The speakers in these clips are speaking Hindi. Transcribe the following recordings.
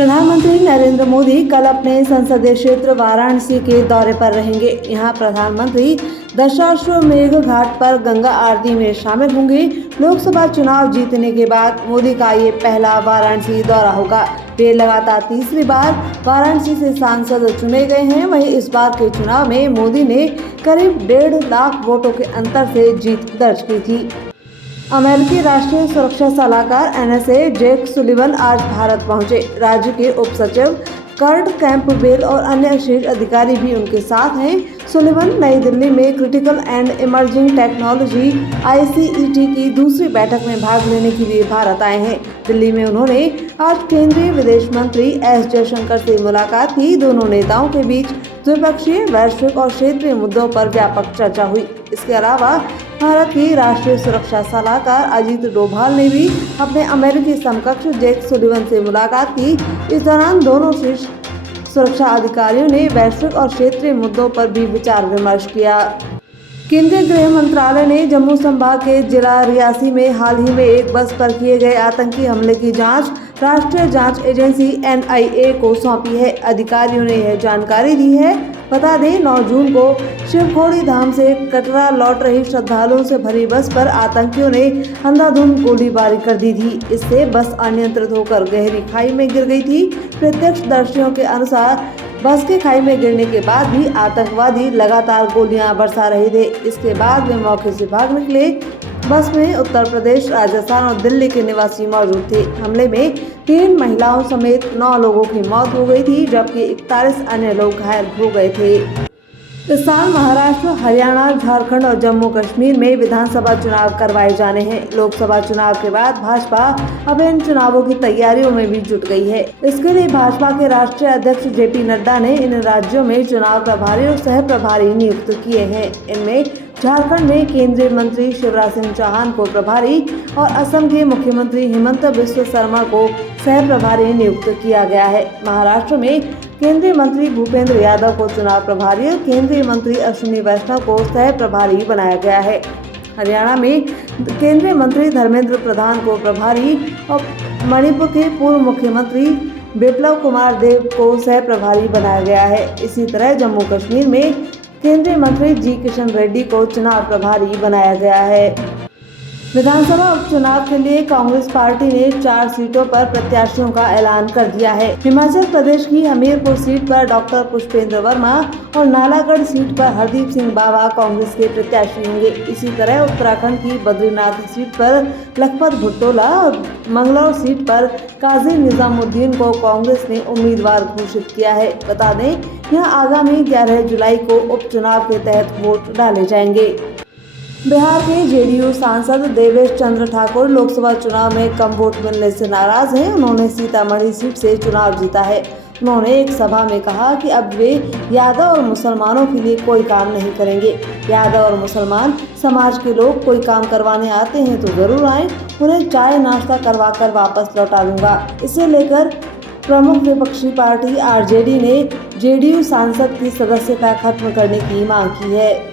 प्रधानमंत्री नरेंद्र मोदी कल अपने संसदीय क्षेत्र वाराणसी के दौरे पर रहेंगे। यहां प्रधानमंत्री दशाश्वमेध घाट पर गंगा आरती में शामिल होंगे। लोकसभा चुनाव जीतने के बाद मोदी का ये पहला वाराणसी दौरा होगा। वे लगातार तीसरी बार वाराणसी से सांसद चुने गए हैं। वहीं इस बार के चुनाव में मोदी ने करीब 1.5 लाख वोटों के अंतर से जीत दर्ज की थी। अमेरिकी राष्ट्रीय सुरक्षा सलाहकार NSA जेक सुलिवन आज भारत पहुंचे। राज्य के उप सचिव कर्ट कैंपबेल और अन्य शीर्ष अधिकारी भी उनके साथ हैं। सुलिवन नई दिल्ली में critical and emerging technology ICET की दूसरी बैठक में भाग लेने के लिए भारत आए हैं। दिल्ली में उन्होंने आज केंद्रीय विदेश मंत्री S जयशंकर से मुलाकात की। दोनों नेताओं के बीच द्विपक्षीय, वैश्विक और क्षेत्रीय मुद्दों पर व्यापक चर्चा हुई। इसके अलावा भारत की राष्ट्रीय सुरक्षा सलाहकार अजीत डोभाल ने भी अपने अमेरिकी समकक्ष जेक सुलिवन से मुलाकात की। इस दौरान दोनों शीर्ष सुरक्षा अधिकारियों ने वैश्विक और क्षेत्रीय मुद्दों पर भी विचार विमर्श किया। केंद्रीय गृह मंत्रालय ने जम्मू संभाग के जिला रियासी में हाल ही में एक बस पर किए गए आतंकी हमले की जांच राष्ट्रीय जांच एजेंसी NIA को सौंपी है। अधिकारियों ने यह जानकारी दी है। बता दें, 9 जून को शिवखोड़ी धाम से कटरा लौट रही श्रद्धालुओं से भरी बस पर आतंकियों ने अंधाधुंध गोलीबारी कर दी थी। इससे बस अनियंत्रित होकर गहरी खाई में गिर गई थी। प्रत्यक्षदर्शियों के अनुसार बस के खाई में गिरने के बाद भी आतंकवादी लगातार गोलियां बरसा रहे थे। इसके बाद वे मौके से भाग निकले। बस में उत्तर प्रदेश, राजस्थान और दिल्ली के निवासी मौजूद थे। हमले में 3 महिलाओं समेत 9 लोगों की मौत हो गई थी, जबकि 41 अन्य लोग घायल हो गए थे। इस साल महाराष्ट्र, हरियाणा, झारखंड और जम्मू कश्मीर में विधानसभा चुनाव करवाए जाने हैं। लोकसभा चुनाव के बाद भाजपा अब इन चुनावों की तैयारियों में भी जुट गई है। इसके लिए भाजपा के राष्ट्रीय अध्यक्ष JP नड्डा ने इन राज्यों में चुनाव प्रभारी और सह प्रभारी नियुक्त किए हैं। इनमें झारखंड में केंद्रीय मंत्री शिवराज सिंह चौहान को प्रभारी और असम के मुख्यमंत्री हिमंत बिस्वा शर्मा को सह प्रभारी नियुक्त किया गया है। महाराष्ट्र में केंद्रीय मंत्री भूपेंद्र यादव को चुनाव प्रभारी और केंद्रीय मंत्री अश्विनी वैष्णव को सह प्रभारी बनाया गया है। हरियाणा में केंद्रीय मंत्री धर्मेंद्र प्रधान को प्रभारी और मणिपुर के पूर्व मुख्यमंत्री बिप्लब कुमार देब को सह प्रभारी बनाया गया है। इसी तरह जम्मू कश्मीर में केंद्रीय मंत्री G किशन रेड्डी को चुनाव प्रभारी बनाया गया है। विधानसभा उपचुनाव के लिए कांग्रेस पार्टी ने 4 सीटों पर प्रत्याशियों का ऐलान कर दिया है। हिमाचल प्रदेश की हमीरपुर सीट पर डॉक्टर पुष्पेंद्र वर्मा और नालागढ़ सीट पर हरदीप सिंह बावा कांग्रेस के प्रत्याशी होंगे। इसी तरह उत्तराखंड की बद्रीनाथ सीट पर लखपत भुट्टोला और मंगलौर सीट पर काजी निजामुद्दीन को कांग्रेस ने उम्मीदवार घोषित किया है। बता दें, यहां आगामी 11 जुलाई को उपचुनाव के तहत वोट डाले जाएंगे। बिहार के JDU सांसद देवेश चंद्र ठाकुर लोकसभा चुनाव में कम वोट मिलने से नाराज हैं। उन्होंने सीतामढ़ी सीट से चुनाव जीता है। उन्होंने एक सभा में कहा कि अब वे यादव और मुसलमानों के लिए कोई काम नहीं करेंगे। यादव और मुसलमान समाज के लोग कोई काम करवाने आते हैं तो जरूर आए, उन्हें चाय नाश्ता करवा कर वापस लौटा दूंगा। इसे लेकर प्रमुख विपक्षी पार्टी RJD ने JDU सांसद की सदस्यता खत्म करने की मांग की है।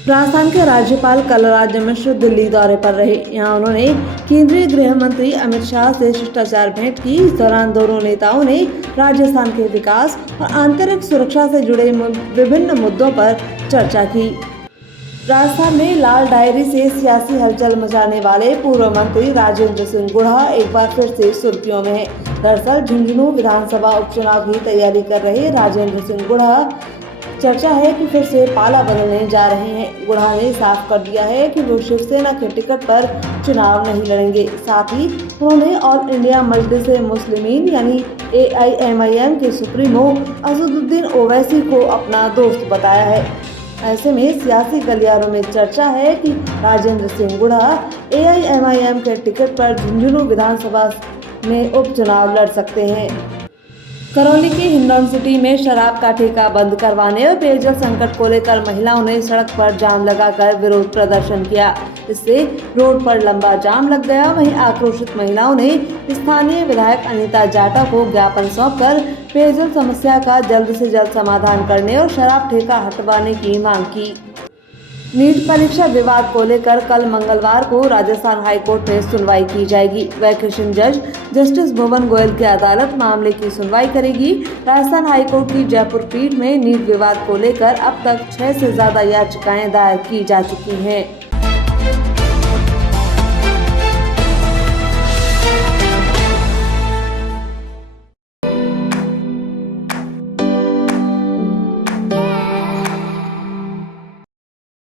राजस्थान के राज्यपाल कलराज मिश्र दिल्ली दौरे पर रहे। यहाँ उन्होंने केंद्रीय गृह मंत्री अमित शाह से शिष्टाचार भेंट की। इस दौरान दोनों नेताओं ने राजस्थान के विकास और आंतरिक सुरक्षा से जुड़े विभिन्न मुद्दों पर चर्चा की। राजस्थान में लाल डायरी से सियासी हलचल मचाने वाले पूर्व मंत्री राजेंद्र सिंह गुढ़ा एक बार फिर से सुर्खियों में है। दरअसल झुंझुनू विधानसभा उपचुनाव की तैयारी कर रहे राजेंद्र सिंह गुढ़ा चर्चा है कि फिर से पाला बदलने जा रहे हैं। गुढ़ा ने साफ कर दिया है कि वो शिवसेना के टिकट पर चुनाव नहीं लड़ेंगे। साथ ही उन्होंने ऑल इंडिया मजलिस मुस्लिमीन यानी AIMIM के सुप्रीमो असदुद्दीन ओवैसी को अपना दोस्त बताया है। ऐसे में सियासी गलियारों में चर्चा है कि राजेंद्र सिंह गुढ़ा AIMIM के टिकट पर झुंझुनू विधानसभा में उपचुनाव लड़ सकते हैं। करौली के हिंडौन सिटी में शराब का ठेका बंद करवाने और पेयजल संकट को लेकर महिलाओं ने सड़क पर जाम लगाकर विरोध प्रदर्शन किया। इससे रोड पर लंबा जाम लग गया। वहीं आक्रोशित महिलाओं ने स्थानीय विधायक अनीता जाटा को ज्ञापन सौंपकर पेयजल समस्या का जल्द से जल्द समाधान करने और शराब ठेका हटवाने की मांग की। नीट परीक्षा विवाद को लेकर कल मंगलवार को राजस्थान हाईकोर्ट में सुनवाई की जाएगी। वैकेशन जज जस्टिस भुवन गोयल की अदालत मामले की सुनवाई करेगी। राजस्थान हाईकोर्ट की जयपुर पीठ में नीट विवाद को लेकर अब तक 6 से ज्यादा याचिकाएं दायर की जा चुकी हैं।